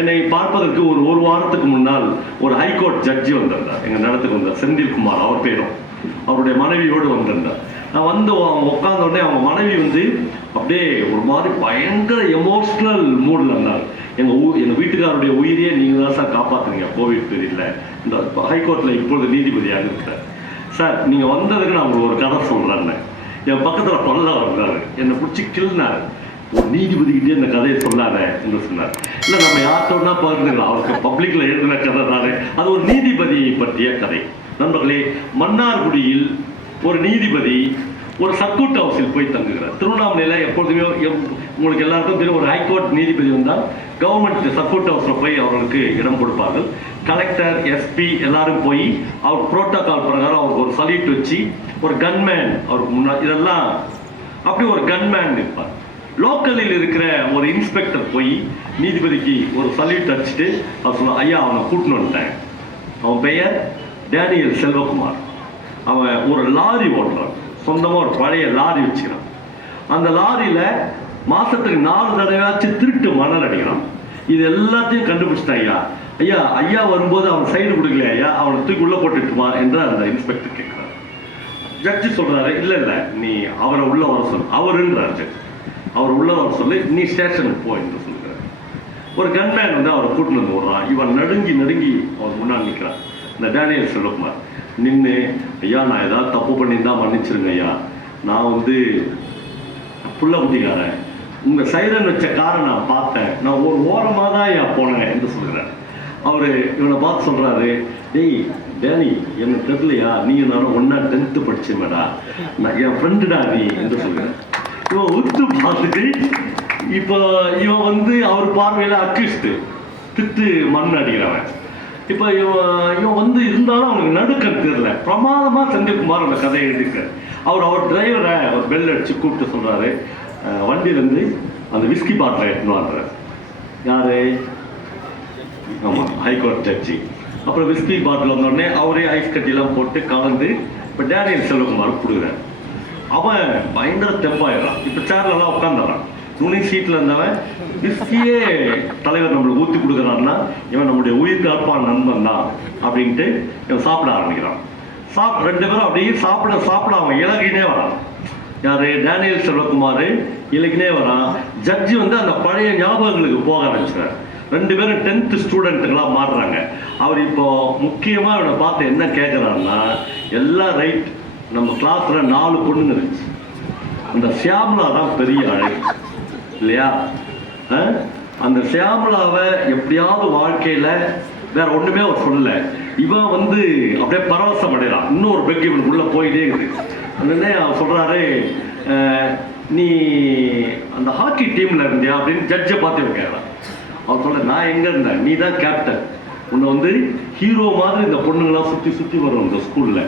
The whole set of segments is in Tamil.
என்னை பார்ப்பதற்கு ஒரு ஒரு வாரத்துக்கு முன்னால் ஒரு ஹைகோர்ட் ஜட்ஜி வந்திருந்தார். எங்கள் நடத்துக்கு வந்தார். செந்தில்குமார் அவர் பேரும். அவருடைய மனைவியோடு வந்திருந்தார். நான் வந்து அவங்க உடனே அவங்க மனைவி வந்து அப்படியே ஒரு மாதிரி பயங்கர எமோஷ்னல் மூடில் இருந்தாங்க. எங்கள் ஊ எங்கள் வீட்டுக்காரருடைய உயிரையே நீங்கள் தான் சார் காப்பாற்றுறீங்க கோவிட் பீரியடில் இந்த ஹைகோர்ட்டில் இப்பொழுது நீதிபதியாக இருக்கிறார். சார் நீங்கள் வந்ததுக்கு நான் உங்களுக்கு ஒரு கதை சொல்கிறேன்னு என் பக்கத்தில் பல்ல வந்தாரு. என்னை பிடிச்சி கிள்னார். ஒரு நீதிபதிக்கிட்டே இந்த கதையை சொல்லாத என்று சொன்னார். இல்லை நம்ம யார்கிட்டனா பகிர்ந்துக்கலாம் அவருக்கு பப்ளிக்ல எழுதின கதை தானே. அது ஒரு நீதிபதியை பற்றிய கதை. நண்பர்களே மன்னார்குடியில் ஒரு நீதிபதி ஒரு சர்க்கூட் ஹவுஸில் போய் தங்குகிறார். திருவண்ணாமலையில் எப்பொழுதுமே எப்- உங்களுக்கு எல்லாருக்கும் தெரியும் ஒரு ஹைகோர்ட் நீதிபதி வந்தால் கவர்மெண்ட் சர்க்கூட் ஹவுஸில் போய் அவர்களுக்கு இடம் கொடுப்பார்கள். கலெக்டர் எஸ்பி எல்லாரும் போய் அவர் புரோட்டோகால் பிரகாரம் அவருக்கு ஒரு சல்யூட் வச்சு ஒரு கன்மேன் அவருக்கு முன்னாடி இதெல்லாம் அப்படி ஒரு கன்மேன் இருப்பார் லோக்கலில் இருக்கிற ஒரு இன்ஸ்பெக்டர் போய் நீதிபதிக்கு ஒரு சல்யூட் அடிச்சுட்டு அவர் சொன்ன ஐயா அவனை கூட்டின்னு வந்துட்டேன். அவன் பெயர் டேனியல் செல்வகுமார். அவன் ஒரு லாரி ஓட்டுறான். சொந்தமாக ஒரு பழைய லாரி வச்சுக்கிறான். அந்த லாரியில் மாதத்துக்கு நாலு தடவையாச்சும் திருட்டு மணல் அடிக்கிறான். இது எல்லாத்தையும் கண்டுபிடிச்சிட்டான் ஐயா. ஐயா ஐயா வரும்போது அவன் சைடு கொடுக்கல ஐயா? அவனை தூக்கி உள்ளே போட்டுட்டுமா என்று அந்த இன்ஸ்பெக்டர் கேட்கிறார். ஜட்ஜி சொல்கிறாரு இல்லை இல்லை நீ அவரை உள்ள வர சொல். அவருன்றார் ஜட்ஜி அவர் உள்ள வர சொல்லி நீ ஸ்டேஷனுக்கு போ என்று சொல்லு. ஒரு கன்மேன் வந்து அவரை கூட்டிட்டு போடுறான் இவன் நடுங்கி நடுங்கி அவர் முன்னாடி நிற்கிறான் இந்த டேனியல் செல்வகுமார் நின்று ஐயா நான் ஏதாவது தப்பு பண்ணியிருந்தா மன்னிச்சிருங்க ஐயா. நான் வந்து புள்ள குட்டிக்காரன். உங்கள் சைரன் வச்ச காரை நான் பார்த்தேன். நான் ஒரு ஓரமாக தான் ஐயா போனேன் என்று சொல்கிறேன் அவர் இவனை பார்த்து சொல்கிறாரு டேய் டேனி எனக்கு தெரியலையா? நீ நானும் ஒன்றா டென்த்து படிச்சேன்டா நான் என் ஃப்ரெண்டுடா நீ என்று சொல்கிறேன் இவன் உத்து பார்த்துட்டு இப்போ இவன் வந்து அவர் பார்வையில் அக்யூஸ்டு திட்டு மண் அடிக்கிறவன். இப்போ இவன் இவன் வந்து இருந்தாலும் அவனுக்கு நடுக்கம் தெரியல. பிரமாதமாக செந்தில்குமார் அந்த கதையை எழுதியிருக்காரு. அவர் அவர் டிரைவரை அவர் பெல் அடித்து கூப்பிட்டு சொல்கிறாரு வண்டியிலேருந்து அந்த விஸ்கி பாட்டில் எடுத்துன்னு வாங்குறாரு யாரு? ஆமாம் ஹைகோர்ட் ஜட்ஜி அப்புறம் விஸ்கி பாட்டில் வந்தோடனே அவரே ஐஸ் கட்டிலாம் போட்டு கலந்து இப்போ டேனியல் செல்வகுமார் கொடுக்குறாரு அவன் பயங்கர தெப்பாயிடறான் இப்போ சேர்லலாம் உட்காந்துறான் துணி சீட்டில் இருந்தவன் விஸ்கியே தலைவர் நம்மளுக்கு ஊற்றி கொடுக்குறான்னா இவன் நம்முடைய உயிர் காப்பான் நண்பன் தான் அப்படின்ட்டு இவன் சாப்பிட ஆரம்பிக்கிறான். சாப் ரெண்டு பேரும் அப்படியே சாப்பிட சாப்பிட அவன் இலகினே வரான். யார்? டேனியல் செல்வகுமார் இலகினே வரான். ஜட்ஜி வந்து அந்த பழைய ஞாபகங்களுக்கு போக ஆரம்பிச்சார் ரெண்டு பேரும் டென்த் ஸ்டூடெண்ட்டுங்களாக மாறுறாங்க. அவர் இப்போ முக்கியமாக இவனை பார்த்து என்ன கேட்குறாருன்னா எல்லாம் ரைட். நம்ம கிளாஸில் நாலு பொண்ணுங்க இருந்துச்சு. அந்த சியாமலா தான் பெரிய அழகு இல்லையா? அந்த சியாமலாவை எப்படியாவது வாழ்க்கையில வேற ஒண்ணுமே அவர் சொல்லல. இவன் வந்து அப்படியே பரவசம் அடைகிறான் இன்னொரு பெக் இவனுக்குள்ள போயிட்டே இருக்குது உடனே அவர் சொல்றாரு நீ அந்த ஹாக்கி டீம்ல இருந்தியா அப்படின்னு ஜட்ஜை பார்த்து இவன் கேட்கறான் அவர் சொல்ல நான் எங்க இருந்தேன்? நீ தான் கேப்டன் உன்னை வந்து ஹீரோ மாதிரி இந்த பொண்ணுங்களாம் சுற்றி சுற்றி வரும் இந்த ஸ்கூல்ல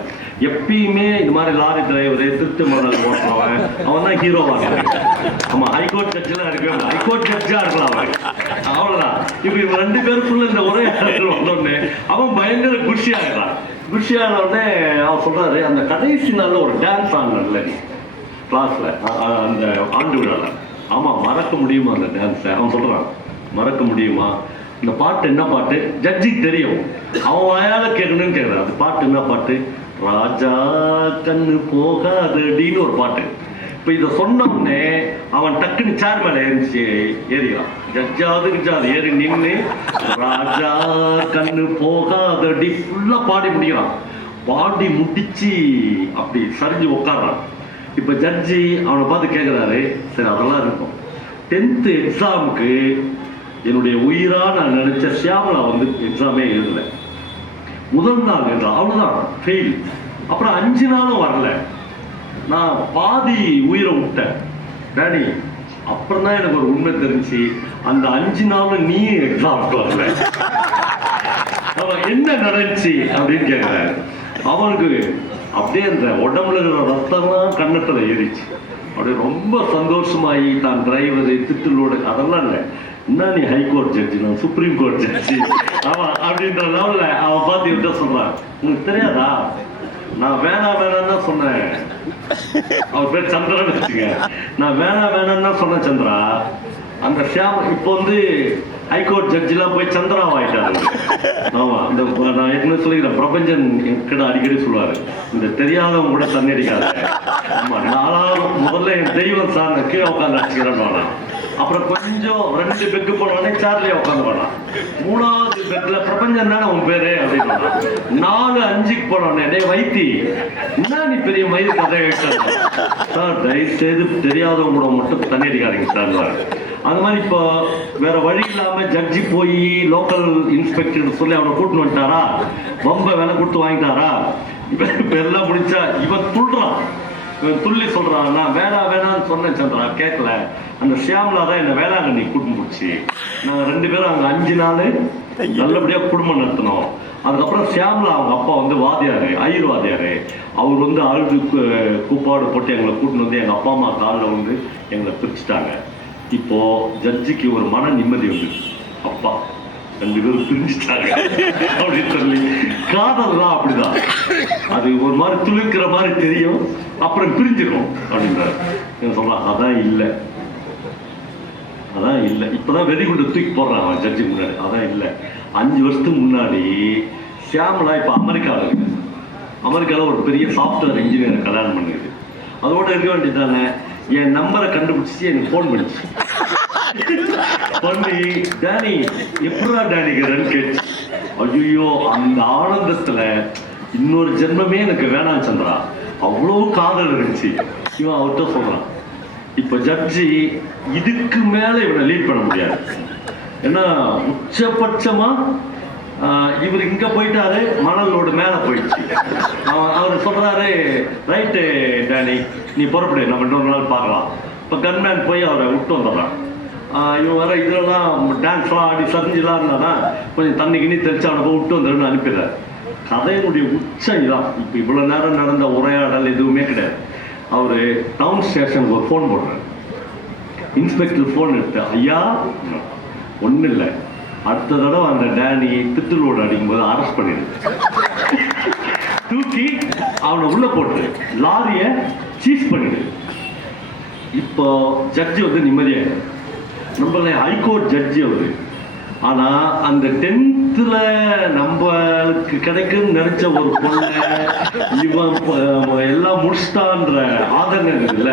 எப்பயுமே இது மாதிரி லாரி டிரைவர் திருட்டு மாடல் ஓட்டுறவன் அவன் தான் ஹீரோவாக ஆமா ஹைகோர்ட் ஜட்ஜெல்லாம் இருக்கவே ஹைகோர்ட் ஜட்ஜாக இருக்கலாம் அவன். அவ்வளோதான் இப்போ இவங்க ரெண்டு பேருக்குள்ள இந்த ஒரே வந்தோடனே அவன் பயங்கர குஷி ஆகிறான் குஷி உடனே அவன் சொல்றாரு அந்த கடைசி நாளில் ஒரு டான்ஸ் ஆடல கிளாஸில் அந்த ஆண்டு விழால. ஆமா மறக்க முடியுமா அந்த டான்ஸை அவன் சொல்றான் மறக்க முடியுமா? இந்த பாட்டு என்ன பாட்டு? ஜட்ஜிக்கு தெரியும். அவன் வாயால கேட்கணும்னு கேட்குறான். அந்த பாட்டு என்ன பாட்டு? ராஜா கண்ணு போகாதடின்னு ஒரு பாட்டு. இப்போ இதை சொன்ன உடனே அவன் டக்குன்னு சேர் மேலே ஏறிச்சு ஏறிக்கிறான் ஜட்ஜாவது கிஜாது ஏறி நின்று ராஜா கண்ணு போகாதடி. ஃபுல்லாக பாடி முடிக்கிறான். பாடி முடிச்சு அப்படி சரிஞ்சு உட்கார்றான். இப்போ ஜட்ஜி அவனை பார்த்து கேட்குறாரு சரி அதெல்லாம் இருக்கும். டென்த்து எக்ஸாமுக்கு என்னுடைய உயிரா நான் நினைச்ச சியாமலா வந்து எக்ஸாமே எழுதலை. முதல் நாள் என்றான் அவ்வளோதான் ஃபெயில் அப்புறம் அஞ்சு நாளும் வரல. நான் பாதி உயிரை விட்டேன். டேடி அப்புறம் தான் எனக்கு ஒரு உண்மை தெரிஞ்சு அந்த அஞ்சு நாளும் நீ எக்ஸாமுக்கு வரல. அவன் என்ன நடந்துச்சு அப்படின்னு கேட்குறாரு அவனுக்கு அப்படியே அந்த உடம்புல இருக்கிற ரத்தம்லாம் கண்ணத்தில் ஏறிச்சு. அப்படியே ரொம்ப சந்தோஷமாயி தான் டிரைவர் திட்டுலோட அதெல்லாம் இல்லை. என்ன நீ ஹைகோர்ட் ஜட்ஜி நான் சுப்ரீம் கோர்ட் ஜட்ஜி அவன் அப்படின்ற லெவலில் அவன் பார்த்து என்ன சொல்றான். உங்களுக்கு தெரியாதா? நான் வேணா வேணாம் தான் சொன்னேன். அவர் பேர் சந்திரன் வச்சுங்க நான் வேணா வேணாம் தான் சொன்னேன் சந்திரா. அந்த ஷியாம் இப்போ வந்து ஹைகோர்ட் ஜட்ஜிலாம் போய் சந்திராவாயிட்டாரு ஆமா இந்த நான் ஏற்கனவே சொல்லிக்கிறேன். பிரபஞ்சன் என்கிட்ட அடிக்கடி சொல்லுவாரு. இந்த தெரியாதவங்க கூட தண்ணி அடிக்காத. ஆமா நாலாவது முதல்ல என் தெய்வம் சார்ந்த கீழே உட்காந்து அடிச்சுக்கிறேன்னு அப்புறம் கொஞ்சம் ரெண்டு பெக்கு போனோடனே சார்லியா உட்காந்து வேணாம் மூணாவது பெட்ல பிரபஞ்சம் தானே உன் பேரு அப்படின்னு நாலு அஞ்சுக்கு போனோடனே டே வைத்தி என்ன நீ பெரிய மயில் கதை கேட்டாங்க சார் தயவு செய்து தெரியாதவங்க கூட மட்டும் தண்ணி அடிக்காதீங்க சார் அந்த மாதிரி இப்போ வேற வழி இல்லாம ஜட்ஜி போய் லோக்கல் இன்ஸ்பெக்டர் சொல்லி அவனை கூட்டின்னு வந்துட்டாரா? ரொம்ப வேலை கொடுத்து வாங்கிட்டாரா? இப்ப எல்லாம் முடிச்சா இவன் துள்றான் துள்ளி சொல்றான் நான் வேணாம் வேணாம்னு சொன்னேன் சந்திரா கேட்கல அந்த ஷியாம்லா தான் என்ன வேளாங்கண்ணி கூட்டின்னு போச்சு. நாங்க ரெண்டு பேரும் அங்க அஞ்சு நாள் நல்லபடியா குடும்பம் நடத்தினோம். அதுக்கப்புறம் ஷியாம்லா அவங்க அப்பா வந்து வாதியாரு ஐயர் வாதியாரு அவர் வந்து அழுது கூப்பாடு போட்டு எங்களை கூட்டின்னு வந்து எங்க அப்பா அம்மா காலில் வந்து எங்களை பிரிச்சுட்டாங்க. இப்போ ஜட்ஜிக்கு ஒரு மன நிம்மதி வந்து அப்பா. ரெண்டு பேரும் பிரிஞ்சுட்டாங்க அப்படின்னு சொல்லி காதல்லாம் அப்படிதான். அது ஒரு மாதிரி துளிர்க்கிற மாதிரி தெரியும். அப்புறம் பிரிஞ்சிடும் அப்படின்றாரு. இவன் சொல்றான் அதான் இல்லை. அதான் இல்லை. இப்பதான் வெடிகுண்டு தூக்கி போடுறான் அவன் ஜட்ஜி முன்னாடி. அதான் இல்லை. அஞ்சு வருஷத்துக்கு முன்னாடி ஷியாமலா இப்போ அமெரிக்காவில் இருக்கு. அமெரிக்காவில் ஒரு பெரிய சாஃப்ட்வேர் இன்ஜினியரை கல்யாணம் பண்ணுது அதோட இருக்க வேண்டியதானே என் நம்பரை கண்டுபிடிச்சி எனக்கு ஃபோன் பண்ணிச்சு. பண்ணி டேனி எப்படா டேனிக்கிறேன்னு கேட்டு ஐயோ அந்த ஆனந்தத்துல இன்னொரு ஜென்மமே எனக்கு வேணாம் சந்திரா அவ்வளோ காதல் இருந்துச்சு. இவன் அவர்கிட்ட சொல்றான் இப்ப ஜட்ஜி இதுக்கு மேல இவனை லீட் பண்ண முடியாது. ஏன்னா உச்சபட்சமா இவர் இங்க போயிட்டாரு மணலோடு மேல போயிடுச்சு. அவர் சொல்றாரு ரைட்டு டேனி நீ புறப்படு நம்ம இன்னொரு நாள் பார்க்கலாம். இப்போ கன்மேன் போய் அவரை விட்டு வந்துடுறான். இவன் வர இதுலலாம் டான்ஸ்லாம் ஆடி சரிஞ்சுலாம் இருந்தானா கொஞ்சம் தண்ணி கிண்ணி தெளிச்சு அவனை போய் விட்டு வந்துடுன்னு அனுப்பிடுறாரு. கதையினுடைய உச்சம் இதான். இப்போ இவ்வளோ நேரம் நடந்த உரையாடல் எதுவுமே கிடையாது. அவர் டவுன் ஸ்டேஷனுக்கு ஒரு ஃபோன் போடுறாரு. இன்ஸ்பெக்டர் ஃபோன் எடுத்து ஐயா ஒன்றும் இல்லை. அடுத்த தடவை அந்த டேனி பித்தலோடு அடிக்கும்போது அரெஸ்ட் பண்ணிடு. தூக்கி அவனை உள்ளே போட்டு லாரியை சீஸ் பண்ணிடு. இப்போ ஜட்ஜி வந்து நிம்மதியாக நம்மள ஹைகோர்ட் ஜட்ஜி அவர். ஆனா அந்த டென்த்ல நம்மளுக்கு கிடைக்குன்னு நினைச்ச ஒரு பொண்ணு இவன் எல்லாம் முடிச்சிட்டான்ற ஆதரவு இருக்குல்ல.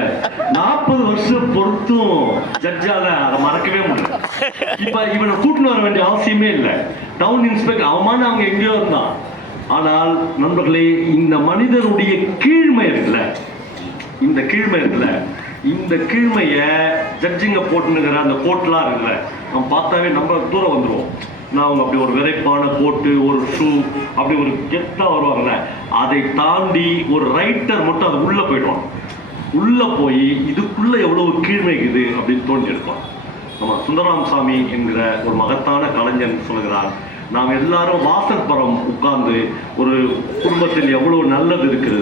நாற்பது வருஷம் பொறுத்தும் ஜட்ஜால அதை மறக்கவே முடியல. இப்ப இவனை கூட்டின்னு வர வேண்டிய அவசியமே இல்லை. டவுன் இன்ஸ்பெக்டர் அவமான அவங்க எங்கேயோ இருந்தான். ஆனால் நண்பர்களே இந்த மனிதனுடைய கீழ்மை இருக்குல்ல. இந்த கீழ்மை இருக்குல்ல. இந்த கீழ்மையை ஜட்ஜிங்க போட்டுனுங்கிற அந்த கோட்லாம் இருக்குல்ல நம்ம பார்த்தாவே நம்ம தூரம் வந்துடுவோம் நான் அவங்க அப்படி ஒரு விரைப்பான கோட்டு ஒரு ஷூ அப்படி ஒரு கெட்டாக வருவாங்கல்ல அதை தாண்டி ஒரு ரைட்டர் மட்டும் அது உள்ளே போயிடுவான். உள்ளே போய் இதுக்குள்ளே எவ்வளோ கீழ்மை இருக்குது அப்படின்னு தோண்டி எடுப்பான் நம்ம சுந்தராம் சாமி என்கிற ஒரு மகத்தான கலைஞன் சொல்கிறார் நாம் எல்லாரும் வாசற்பரம் உட்கார்ந்து ஒரு குடும்பத்தில் எவ்வளோ நல்லது இருக்கிறது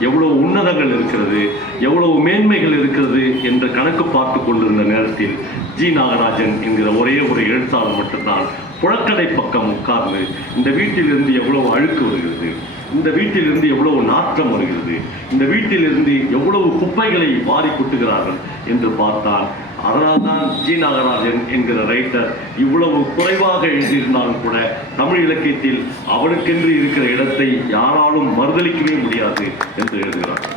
எவ்வளவு உன்னதங்கள் இருக்கிறது எவ்வளவு மேன்மைகள் இருக்கிறது என்று கணக்கு பார்த்து கொண்டிருந்த நேரத்தில் ஜி நாகராஜன் என்கிற ஒரே ஒரு எழுத்தாளர் மட்டும்தான் புழக்கடை பக்கம் உட்கார்ந்து இந்த வீட்டிலிருந்து எவ்வளவு அழுக்கு வருகிறது. இந்த வீட்டிலிருந்து எவ்வளவு நாற்றம் வருகிறது? இந்த வீட்டிலிருந்து எவ்வளவு குப்பைகளை வாரி கொட்டுகிறார்கள்? என்று பார்த்தால் அதனால்தான் ஜி நாகராஜன் என்கிற ரைட்டர் இவ்வளவு குறைவாக எழுதியிருந்தாலும் கூட தமிழ் இலக்கியத்தில் அவனுக்கென்று இருக்கிற இடத்தை யாராலும் மறுதளிக்கவே முடியாது என்று எழுதுகிறார்.